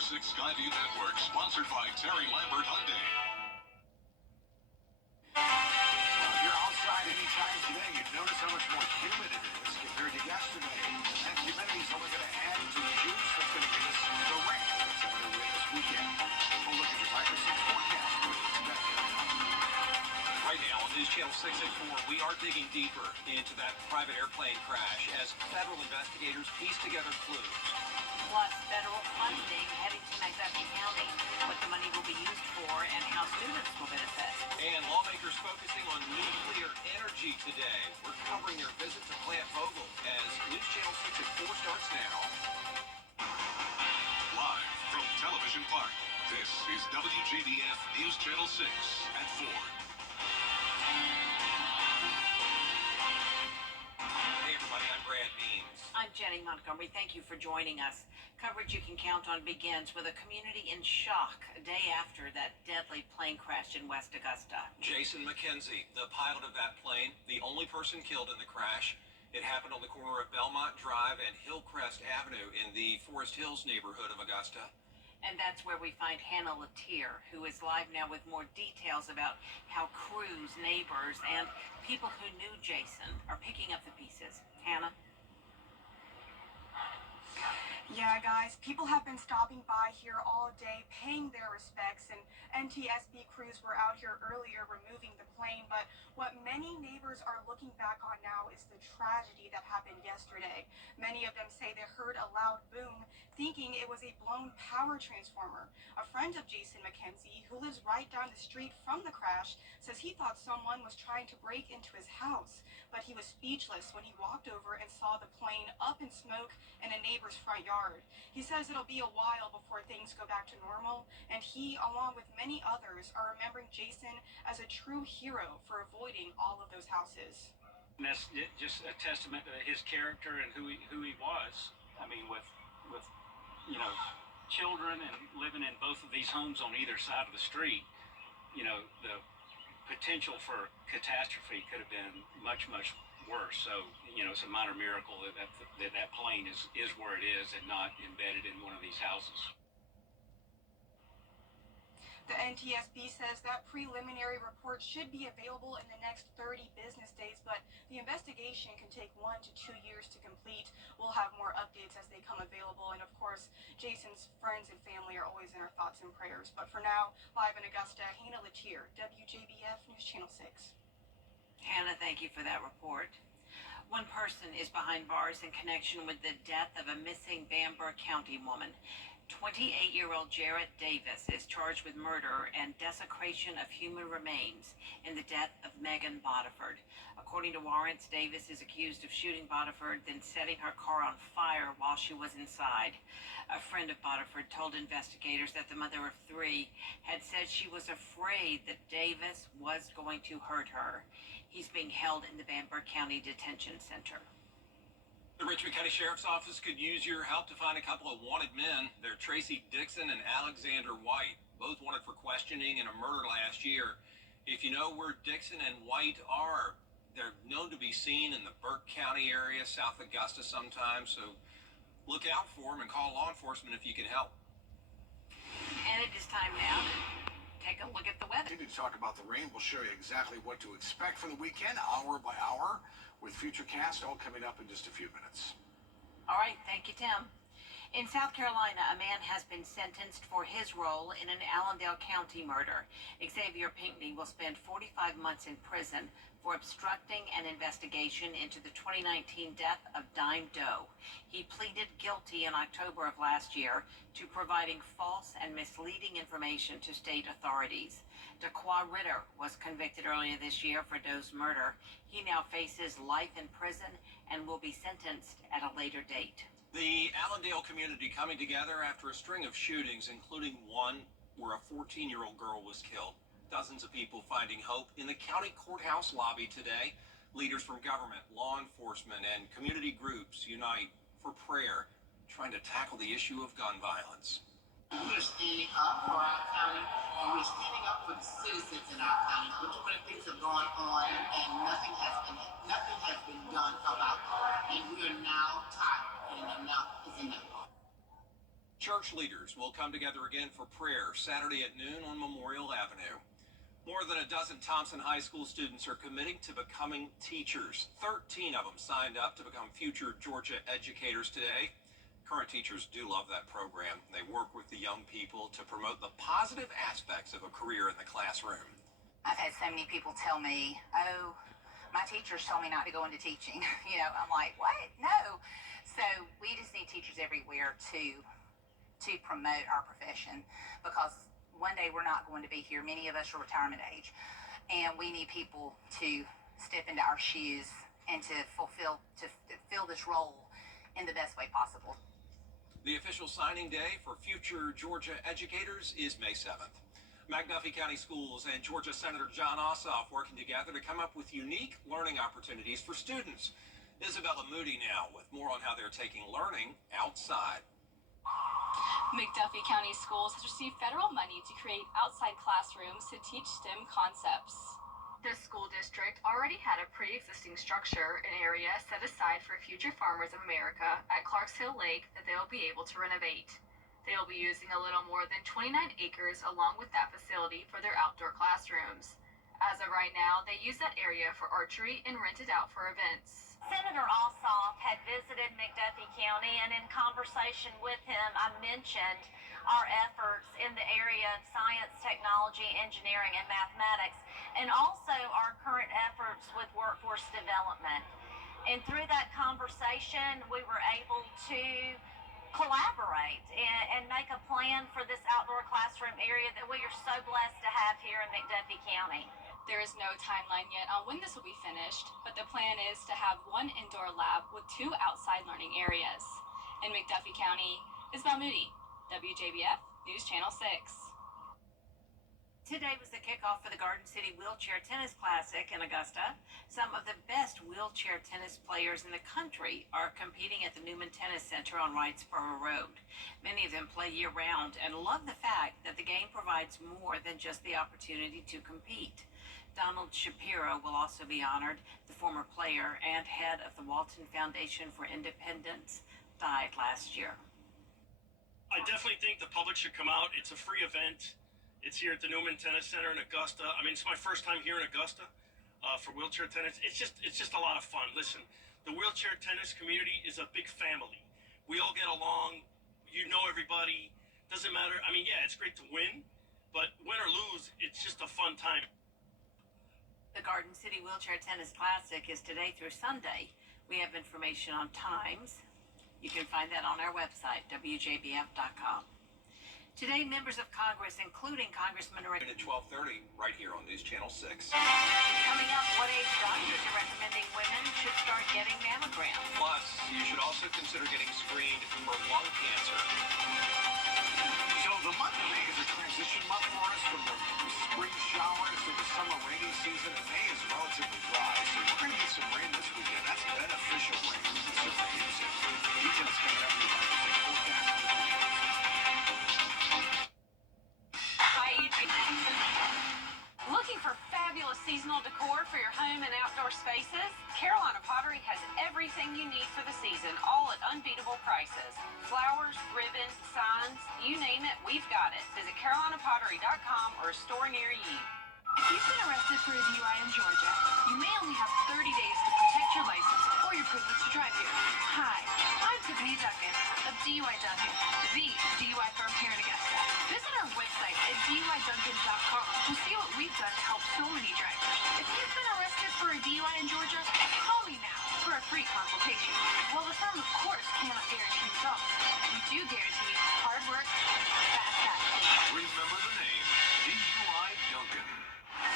6 Skyview Network, sponsored by Terry Lambert Hyundai. Well, if you're outside anytime today, you'd notice how much more humid it is compared to yesterday. And humidity is only going to add to the juice that's going to give us the rain that's on the way this weekend. We'll look at your Viper 6 forecast. What do you expect? Right now on News Channel 6 at 4, we are digging deeper into that private airplane crash as federal investigators piece together clues. Plus, federal funding heading to Montgomery County, what the money will be used for, and how students will benefit. And lawmakers focusing on nuclear energy today. We're covering their visit to Plant Vogtle as News Channel 6 at 4 starts now. Live from Television Park, this is WJBF News Channel 6 at 4. Hey everybody, I'm Brad Means. I'm Jenny Montgomery. Thank you for joining us. Coverage you can count on begins with a community in shock a day after that deadly plane crash in West Augusta. Jason McKenzie, the pilot of that plane, the only person killed in the crash. It happened on the corner of Belmont Drive and Hillcrest Avenue in the Forest Hills neighborhood of Augusta. And that's where we find Hannah Latier, who is live now with more details about how crews, neighbors, and people who knew Jason are picking up the pieces. Hannah? Yeah, guys, people have been stopping by here all day, paying their respects, and NTSB crews were out here earlier removing the plane, but what many neighbors are looking back on now is the tragedy that happened yesterday. Many of them say they heard a loud boom, thinking it was a blown power transformer. A friend of Jason McKenzie, who lives right down the street from the crash, says he thought someone was trying to break into his house, but he was speechless when he walked over and saw the plane up in smoke in a neighbor's front yard. He says it'll be a while before things go back to normal, and he, along with many others, are remembering Jason as a true hero for avoiding all of those houses. And that's just a testament to his character and who he was. I mean, with children and living in both of these homes on either side of the street, the potential for catastrophe could have been much, much worse. So, it's a minor miracle that plane is where it is and not embedded in one of these houses. The NTSB says that preliminary report should be available in the next 30 business days, but the investigation can take 1 to 2 years to complete. We'll have more updates as they come available, and of course, Jason's friends and family are always in our thoughts and prayers. But for now, live in Augusta, Hannah Latier, WJBF News Channel 6. Hannah, thank you for that report. One person is behind bars in connection with the death of a missing Bamberg County woman. 28-year-old Jarrett Davis is charged with murder and desecration of human remains in the death of Megan Bodiford. According to warrants, Davis is accused of shooting Bodiford, then setting her car on fire while she was inside. A friend of Bodiford told investigators that the mother of 3 had said she was afraid that Davis was going to hurt her. He's being held in the Bamberg County Detention Center. The Richmond County Sheriff's Office could use your help to find a couple of wanted men. They're Tracy Dixon and Alexander White, both wanted for questioning in a murder last year. If you know where Dixon and White are, they're known to be seen in the Burke County area, South Augusta sometimes, so look out for them and call law enforcement if you can help. And it is time now to take a look at the weather. To talk about the rain, we'll show you exactly what to expect for the weekend, hour by hour, with Futurecast all coming up in just a few minutes. All right, thank you, Tim. In South Carolina, a man has been sentenced for his role in an Allendale County murder. Xavier Pinckney will spend 45 months in prison for obstructing an investigation into the 2019 death of Dime Doe. He pleaded guilty in October of last year to providing false and misleading information to state authorities. Daqua Ritter was convicted earlier this year for Doe's murder. He now faces life in prison and will be sentenced at a later date. The Allendale community coming together after a string of shootings, including one where a 14-year-old girl was killed. Dozens of people finding hope in the county courthouse lobby today. Leaders from government, law enforcement, and community groups unite for prayer, trying to tackle the issue of gun violence. We're standing up for our county, and we're standing up for the citizens in our county. Too many things have gone on, and nothing has been done about it. And we are now tired, and enough is enough. church leaders will come together again for prayer Saturday at noon on Memorial Avenue. More than a dozen Thompson High School students are committing to becoming teachers. 13 of them signed up to become future Georgia educators today. Current teachers do love that program. They work with the young people to promote the positive aspects of a career in the classroom. I've had so many people tell me, oh, my teachers told me not to go into teaching. I'm like, what? No. So we just need teachers everywhere to promote our profession, because one day we're not going to be here. Many of us are retirement age, and we need people to step into our shoes and to fill this role in the best way possible. The official signing day for future Georgia educators is May 7th. McDuffie County Schools and Georgia Senator John Ossoff working together to come up with unique learning opportunities for students. Isabella Moody now with more on how they're taking learning outside. McDuffie County Schools has received federal money to create outside classrooms to teach STEM concepts. This school district already had a pre-existing structure, an area set aside for future farmers of America at Clarks Hill Lake that they will be able to renovate. They will be using a little more than 29 acres along with that facility for their outdoor classrooms. As of right now, they use that area for archery and rent it out for events. Senator Ossoff had visited McDuffie County, and in conversation with him, I mentioned our efforts in the area of science, technology, engineering, and mathematics, and also our current efforts with workforce development. And through that conversation, we were able to collaborate and make a plan for this outdoor classroom area that we are so blessed to have here in McDuffie County. There is no timeline yet on when this will be finished, but the plan is to have one indoor lab with 2 outside learning areas. In McDuffie County, Isabel Moody, WJBF News Channel 6. Today was the kickoff for the Garden City Wheelchair Tennis Classic in Augusta. Some of the best wheelchair tennis players in the country are competing at the Newman Tennis Center on Wrightsboro Road. Many of them play year-round and love the fact that the game provides more than just the opportunity to compete. Donald Shapiro will also be honored. The former player and head of the Walton Foundation for Independence died last year. I definitely think the public should come out. It's a free event. It's here at the Newman Tennis Center in Augusta. I mean, it's my first time here in Augusta for wheelchair tennis. It's just a lot of fun. Listen, the wheelchair tennis community is a big family. We all get along. You know everybody. Doesn't matter. I mean, yeah, it's great to win, but win or lose, it's just a fun time. The Garden City Wheelchair Tennis Classic is today through Sunday. We have information on times. You can find that on our website, WJBF.com. Today, members of Congress, including Congressman At 12:30, right here on News Channel 6. Coming up, what age doctors are recommending women should start getting mammograms. Plus, you should also consider getting screened for lung cancer. So the month of May is a transition month for us from the spring showers to the summer rainy season, and May is relatively dry. So we're going to get some rain this weekend. That's beneficial rain. We can certainly use it. Details coming up in the forecast. Looking for fabulous seasonal decor for your home and outdoor spaces? Carolina Pottery has everything you need for the season, all at unbeatable prices. Flowers, ribbons, signs, you name it, we've got it. Visit carolinapottery.com or a store near you. If you've been arrested for a DUI in Georgia, you may only have 30 days to protect your license or your privilege to drive here. Hi, I'm Tiffany Duncan of DUI Duncan, the DUI firm here in Augusta. Visit our website at DUIDuncan.com to see what we've done to help so many drivers. If you've been arrested for a DUI in Georgia, call me now for a free consultation. While the firm, of course, cannot guarantee results, we do guarantee hard work, fast action. Remember the name, DUI Duncan.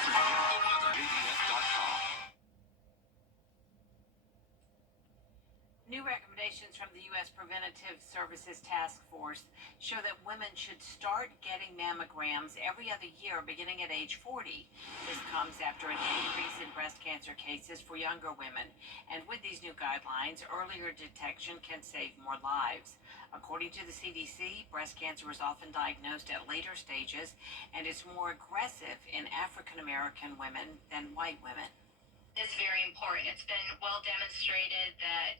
WJBF.com. New recommendations from the U.S. Preventive Services Task Force show that women should start getting mammograms every other year beginning at age 40. This comes after an increase in breast cancer cases for younger women. And with these new guidelines, earlier detection can save more lives. According to the CDC, breast cancer is often diagnosed at later stages and is more aggressive in African American women than white women. It's very important. It's been well demonstrated that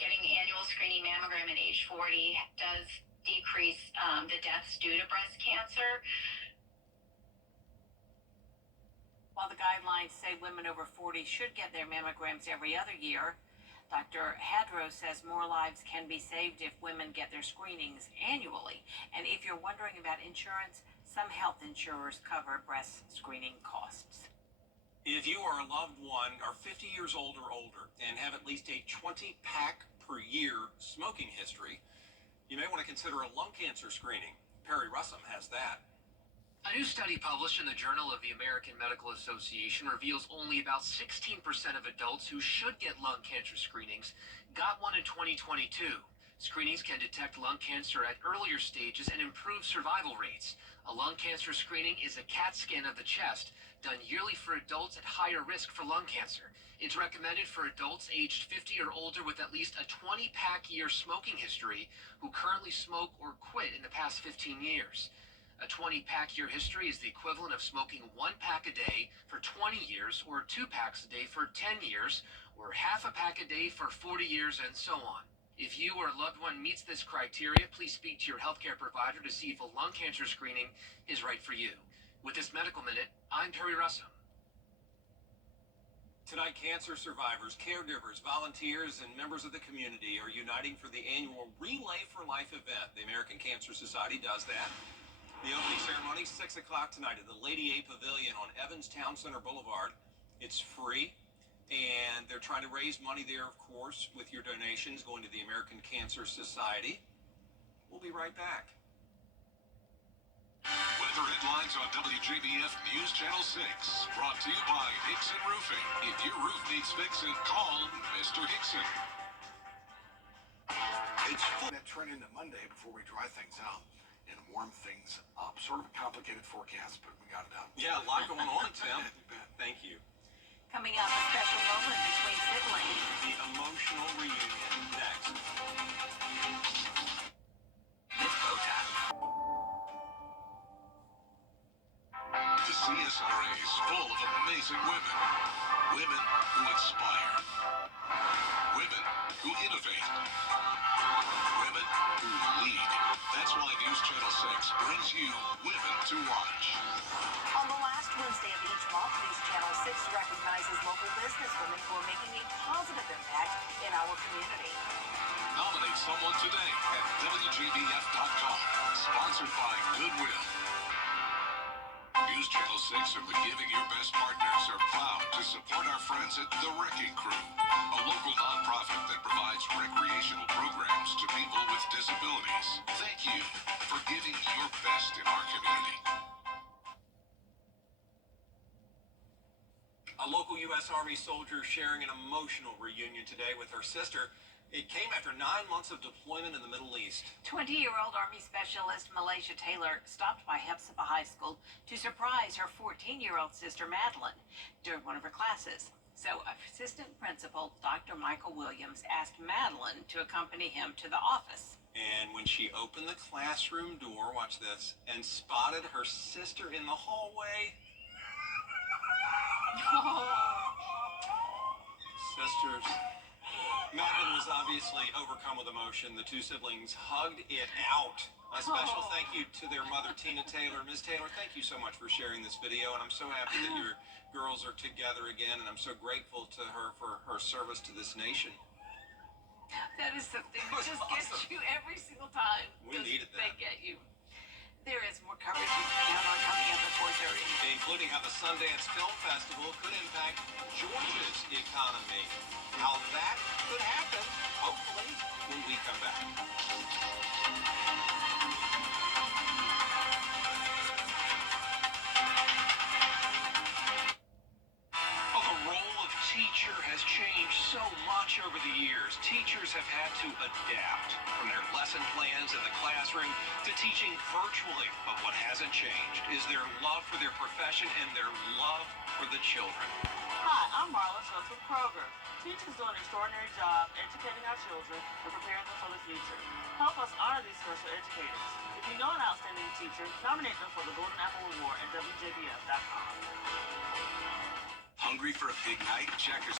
getting the annual screening mammogram at age 40 does decrease decrease the deaths due to breast cancer. While the guidelines say women over 40 should get their mammograms every other year, Dr. Hadro says more lives can be saved if women get their screenings annually. And if you're wondering about insurance, some health insurers cover breast screening costs. If you or a loved one are 50 years old or older and have at least a 20-pack per year smoking history, you may want to consider a lung cancer screening. Perry Russum has that. A new study published in the Journal of the American Medical Association reveals only about 16% of adults who should get lung cancer screenings got one in 2022. Screenings can detect lung cancer at earlier stages and improve survival rates. A lung cancer screening is a CAT scan of the chest, done yearly for adults at higher risk for lung cancer. It's recommended for adults aged 50 or older with at least a 20-pack year smoking history who currently smoke or quit in the past 15 years. A 20-pack year history is the equivalent of smoking 1 pack a day for 20 years, or 2 packs a day for 10 years, or half a pack a day for 40 years, and so on. If you or a loved one meets this criteria, please speak to your healthcare provider to see if a lung cancer screening is right for you. With this Medical Minute, I'm Perry Russum. Tonight, cancer survivors, caregivers, volunteers, and members of the community are uniting for the annual Relay for Life event. The American Cancer Society does that. The opening ceremony, 6 o'clock tonight at the Lady A Pavilion on Evans Town Center Boulevard. It's free, and they're trying to raise money there, of course, with your donations going to the American Cancer Society. We'll be right back. Weather headlines on WJBF News Channel 6. Brought to you by Hickson Roofing. If your roof needs fixing, call Mr. Hickson. It's fun that turn into Monday before we dry things out and warm things up. Sort of a complicated forecast, but we got it out. Yeah, a lot going on, Tim. Thank you. Coming up, a special moment between siblings. The emotional reunion next. It's go time. The CSRA is full of amazing women. Women who inspire. Women who innovate. Women who lead. That's why News Channel 6 brings you Women to Watch. On the last Wednesday of each month, News Channel 6 recognizes local businesswomen who are making a positive impact in our community. Nominate someone today at WJBF.com. Sponsored by Goodwill. News Channel 6 and the Giving Your Best Partners are proud to support our friends at The Wrecking Crew, a local nonprofit that provides recreational programs to people with disabilities. Thank you for giving your best in our community. A local U.S. Army soldier sharing an emotional reunion today with her sister. It came after 9 months of deployment in the Middle East. 20-year-old Army Specialist Malaysia Taylor stopped by Hepzibah High School to surprise her 14-year-old sister Madeline during one of her classes. So Assistant Principal Dr. Michael Williams asked Madeline to accompany him to the office. And when she opened the classroom door, watch this, and spotted her sister in the hallway. Sisters. Madeline was obviously overcome with emotion. The two siblings hugged it out. A special thank you to their mother, Tina Taylor. Ms. Taylor, thank you so much for sharing this video, and I'm so happy that your girls are together again, and I'm so grateful to her for her service to this nation. That is something that just gets you every single time. We needed that. They get you. There is more coverage you can count on coming up at 4:30. Including how the Sundance Film Festival could impact Georgia's economy. How that could happen, hopefully, when we come back. Well, the role of teacher has changed so much over the years. Teachers have had to adapt from their lesson plans in the classroom to teaching virtually. But what hasn't changed is their love for their profession and their love for the children. Hi, I'm Marla Schultz with Kroger. Teachers do an extraordinary job educating our children and preparing them for the future. Help us honor these special educators. If you know an outstanding teacher, nominate them for the Golden Apple Award at WJBF.com. Hungry for a big night? Checkers.